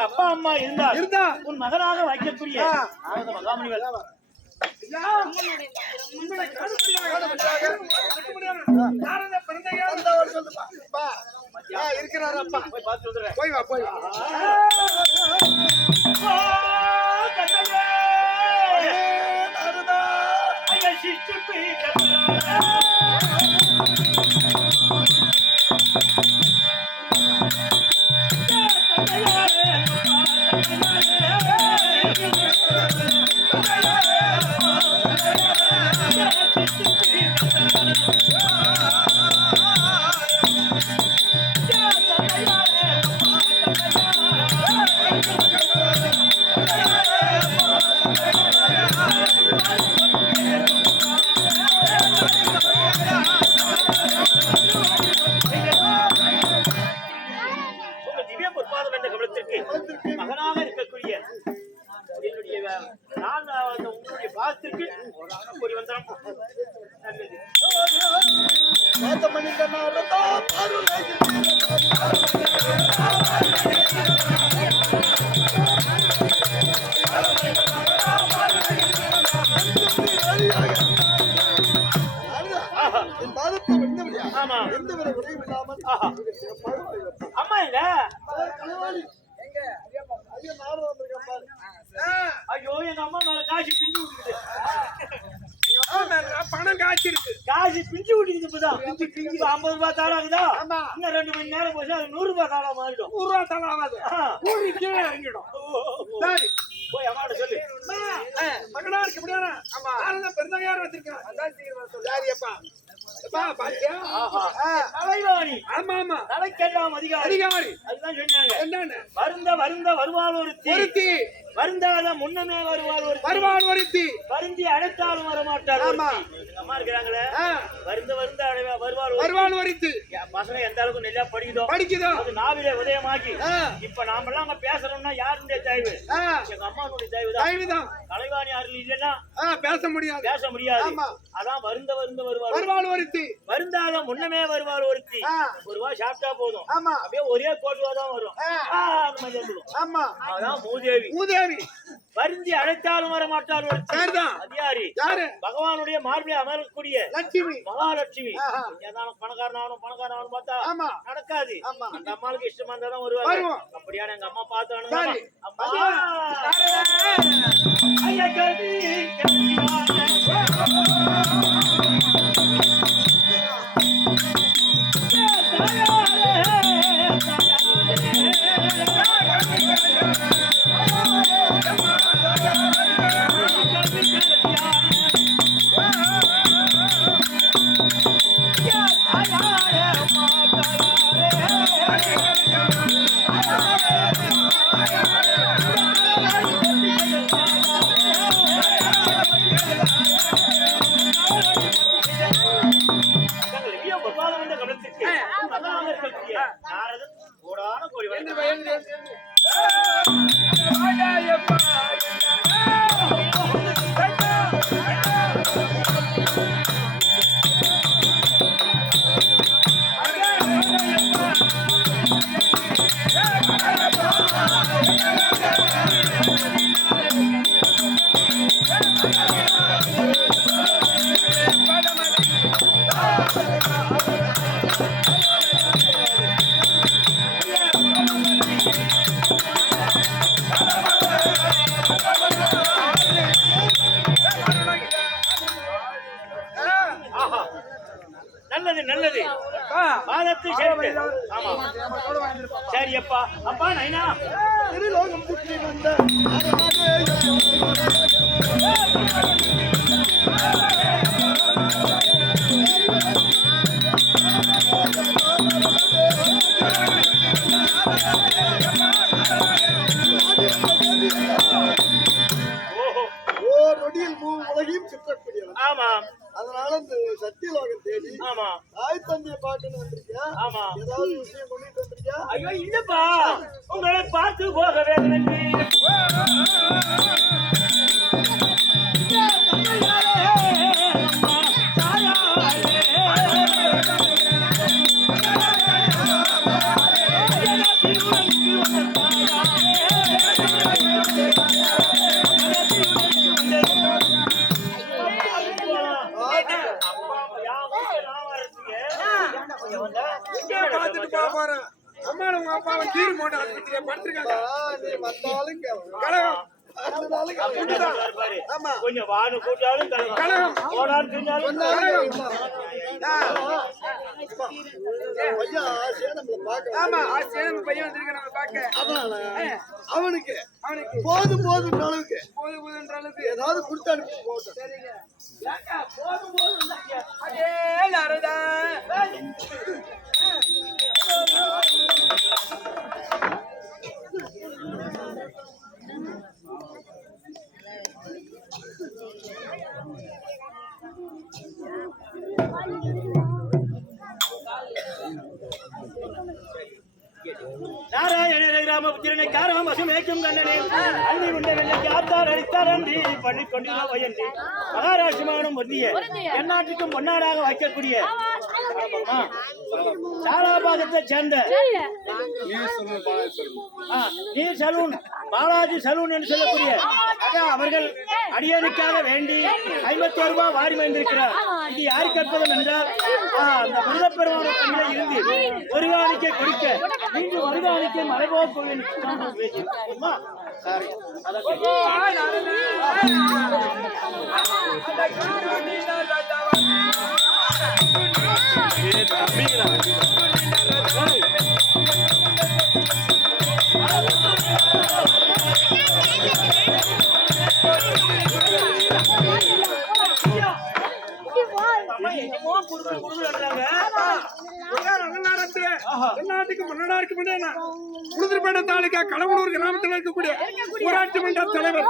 அப்பா அம்மா இருந்தால் இருந்தா உன் மகனாக வைக்கக்கூடிய ஆ. இருக்கிறாரப்பா போய் பார்த்து போய் வா போய் வா ஆ, கண்ணனே! பொற்பாதம் என்ற கமலத்திற்கு மகனாக இருக்கக்கூடிய என்னுடைய நான் உங்களுடைய ஆஹா. என் பாதத்தை வென்றபடியா ஆமா. எந்த வித உதவியும் இல்லாமல் ஐயா, எங்க அம்மா மேல காசு பிஞ்சு விட்டுக்குது பணம் காய்ச்சிருக்கு. காசு பிஞ்சு விட்டுக்குது இப்பதான். இப்ப ஐம்பது ரூபாய் தாளாகுதா. இன்னும் ரெண்டு மணி நேரம் போச்சு அது நூறு ரூபாய் தாளா மாறிடும். நூறு ரூபா தலை ஆகாது. ஊறி கீழே இறங்கிடும். சரி. போய் அம்மாட்ட சொல்லு. மகனா இருக்கு இப்படியானா ஆமா. நான் பெருந்தகையார் வச்சிருக்கேன் சரி அப்பா. அப்பா பாத்தியா ஆஹா. ஆ, தலைவாணி ஆமா ஆமா தலைக்கெல்லாம் அதிகாரி அதிகாரி அதுதான் சொன்னாங்க. வருந்த வருந்த வருவாள் ஒருத்தி ஒருத்தி. வருந்தாத முன்னமே வருவாள் ஒரு வருவான் ஒருத்தி. வருந்தி அழைத்தாலும் வரமாட்டாள் ஆமா. அம்மா இருக்கிறாங்களே? வருந்த வருந்த அழைவா வருவாள் ஒருத்தி. வருவான் ஒருத்தி. என் பசங்க எந்த அளவுக்கு நல்லா படிக்குதோ படிக்குதோ. அது நாவிலே உதயமாக்கி இப்ப நாமெல்லாம் அங்க பேசணும்னா யாருடைய தயவு? எங்க அம்மாவுடைய தயவு தான். தயவுதான். கலைவாணி அருள் இல்லைன்னா பேச முடியாது. பேச முடியாது. அதான் வருந்த வருந்த வருவாள் வருவான் ஒருத்தி. வருந்தாத முன்னமே வருவாள் ஒருத்தி. ஒரு ரூபா சாப்பிட்டா போதும். ஆமா. அப்படியே ஒரே கோட்டுவா தான் வரும் ஆமா. அதான் மூதேவி. மூதேவி. வருந்தி அழைத்தாலும் வர சரிதான் அதிகாரி. யாரு? பகவானுடைய மார்பிலே அமரக்கூடிய லட்சுமி. மகாலட்சுமி. ஆஹா. ஏதான பணக்காரனாகணும் பணக்காரனாகணும் பார்த்தா ஆமா. நடக்காது. ஆமா. அந்த அம்மாளுக்கு இஷ்டமா இருந்தா தான் வருவாங்க வருவோம். அப்படியான எங்க அம்மா பார்த்தானு சரி. அம்மா! ஐயா நல்லது நல்லது பாதத்தை சேர்த்து ஆமா சரி அப்பா அப்பா நைனா திருலோகம் புற்றி வந்த ஓஹோ சத்தியலோகம் தேடி ஆமா. தாய் தந்தையை பார்க்கணும் வந்திருக்கியா? ஆமா. ஏதாவது விஷயம் கொண்டுட்டு வந்திருக்கியா? ஐயோ இல்லப்பா. உங்களை பார்த்து போக வேண்டும் பார்த்துட்டு போறேன் அம்மா உங்க அப்பாவை கீரி போட்டு ஆஸ்பத்திரியில படுத்திருக்காங்க. ஆமா. கொஞ்சம் வானு கூட்டாலும். கலகம். போடான்னு ஆமா நம்ம பையன் வந்திருக்க நம்ம பார்க்க. அவனுக்கு அவனுக்கு. போதும் போதும் அளவுக்கு. போது போதுன்ற அளவுக்கு. ஏதாவது கொடுத்து அனுப்பி போட்டோம் அடே நாரதா நாராயண ராமபுத்திரனை காரம் பசுமேக்கும் கண்ணனே. அள்ளி உண்ட வெள்ளைக்கு ஆத்தார் அடித்தார் அன்றி பண்ணி கொண்டிருந்த வயந்தி மகாராஷ்டிரமானும் பொருந்திய எந்நாட்டுக்கும் பொன்னாடாக வைக்கக்கூடிய ஆ, சாலாபாகத்தை சேர்ந்த நீர் சலூன். பாலாஜி சலூன் என்று சொல்லக்கூடிய அவர்கள் அடியனுக்காக வேண்டி ஐம்பத்தி ரூபாய் வாரி வந்திருக்கிறார் இது யாருக்கு அற்புதம் என்றால் அந்த முருகப்பெருமான கண்ணில இருந்து ஒரு காணிக்கை கொடுக்க மீண்டும் ஒரு காணிக்கை மறைபோக கோவில் சாரி மன்னனாருக்கு முன்னாடி புதுப்பேட்டை தாலுகா கடவுளூர் கிராமத்தில் இருக்கக்கூடிய ஊராட்சி மன்ற தலைவர்.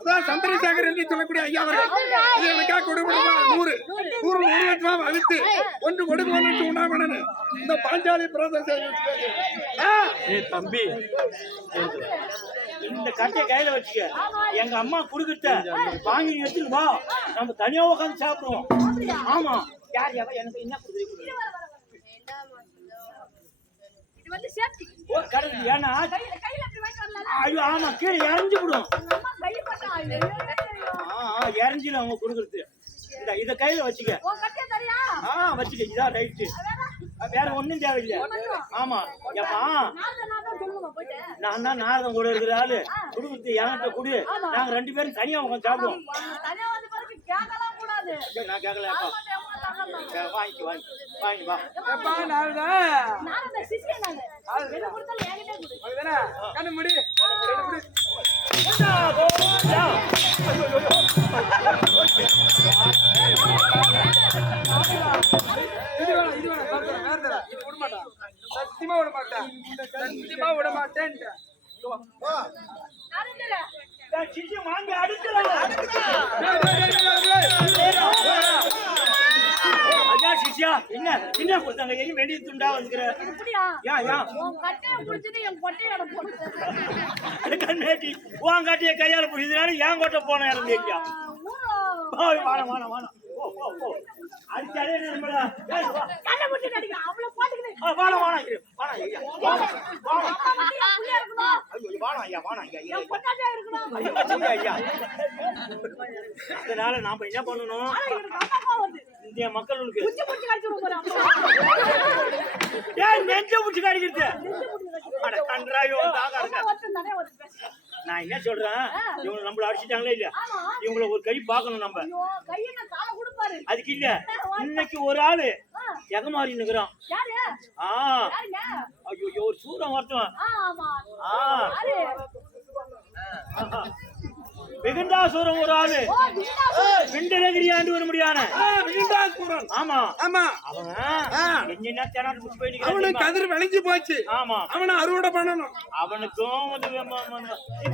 அதான் சந்திரசேகர் என்று சொல்லக்கூடிய ஐயா அவர்கள். இது எனக்காக கொடுக்கணுமா நூறு. நூறு. நூறு லட்சம் ரூபாய் அளித்து ஒன்று கொடுக்க ஒரு லட்சம் உண்டாமனு இந்த பாஞ்சாலி பிரதேச ஏய் தம்பி. இந்த கட்டையை கையில வச்சுக்க. எங்க அம்மா குடுக்கிட்ட. வாங்கி நீ எடுத்துட்டு வா. நம்ம தனியா உட்காந்து சாப்பிடுவோம். ஆமா. யார் யார் எனக்கு என்ன கொடுக்குறீங்க இது வந்து சேஃப்டி கையில கையில அப்படி ஐயோ ஆமா கீழே இறஞ்சி விடும். அம்மா கை பட்டா ஐயோ ஆ இறஞ்சிடும் அவங்க கொடுக்குறது. இந்த இத கையில வச்சுக்க. தரியா? ஆ வச்சுக்க இதான் ரைட்டு வேற? ஒண்ணும் தேவையில்லை. ஆமா. ஏப்பா நான் தான் நாரதம் கூட இருக்கிற ஆளு. குடும்பத்து என்கிட்ட குடு. நாங்க ரெண்டு பேரும் தனியா உட்காந்து சாப்பிடுவோம். நான் கேட்கலப்பா வாங்கி வாங்கி வாங்கி வா நானு எது கொடுத்தாலும் என்கிட்ட கொடு கண்ணு முடி கண்ணு முடி இது வேணாம் இது வேணாம் இது விட சத்தியமா விட மாட்டேன். சத்தியமா விட மாட்டேன் என்ன என்ன கொடுத்தாங்க? எங்க வெடி துண்டா வந்துக்கிற? என் கொட்டையோட போட்டு கண்ணேட்டி உன் காட்டிய கையால புரியுதுனால ஏன் கோட்டை போன ஐயா ஊரோ. வாணம் வாணம் வாணம் அடிச்சாலே நம்மள. கண்ணை அவ்வளவு ஐயா வாணம் வாணம் என். என் அதனால நாம என்ன பண்ணணும்? இந்திய மக்களுக்கு ஏன் நெஞ்ச புடிச்சு கடிக்கிறது அட கன்றாயோ நான் என்ன சொல்றேன்? இவங்க நம்மள அடிச்சிட்டாங்களே இல்ல இவங்கள ஒரு கை பார்க்கணும் நம்ம. அதுக்கு இல்ல. இன்னைக்கு ஒரு ஆளு எகமாறி நிக்கிறான் யாரு? ஆ. ஐயோ ஒரு சூரம் ஒருத்தவன் ஆ, மிகுந்தாசூரம் ஒரு ஆளு. விண்டலகிரி ஆண்டு வர முடியான விருந்தாசூரன். ஆமா ஆமா அவன். என்ன தேனாட்டு புடிச்சு போய் அவனுக்கு? கதிர் விளைஞ்சு போச்சு ஆமா அவனை அறுவடை பண்ணணும் அவனுக்கும்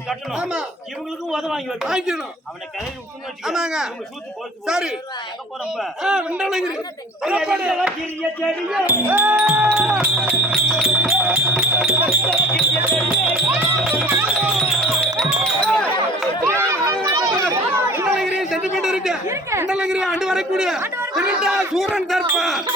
கட்டணும் ஆமா. இவங்களுக்கும் உதவ வாங்கி வாங்கிக்கணும் அவனை விட்டுன்னு வச்சுக்க. ஆமாங்க. சூத்து போட்டு சரி. விண்டலகிரி. சிறிய செடியோ, விண்டலகிரி சென்று விண்டலகிரி ஆண்டு வரக்கூடிய சூரன் தர்பார்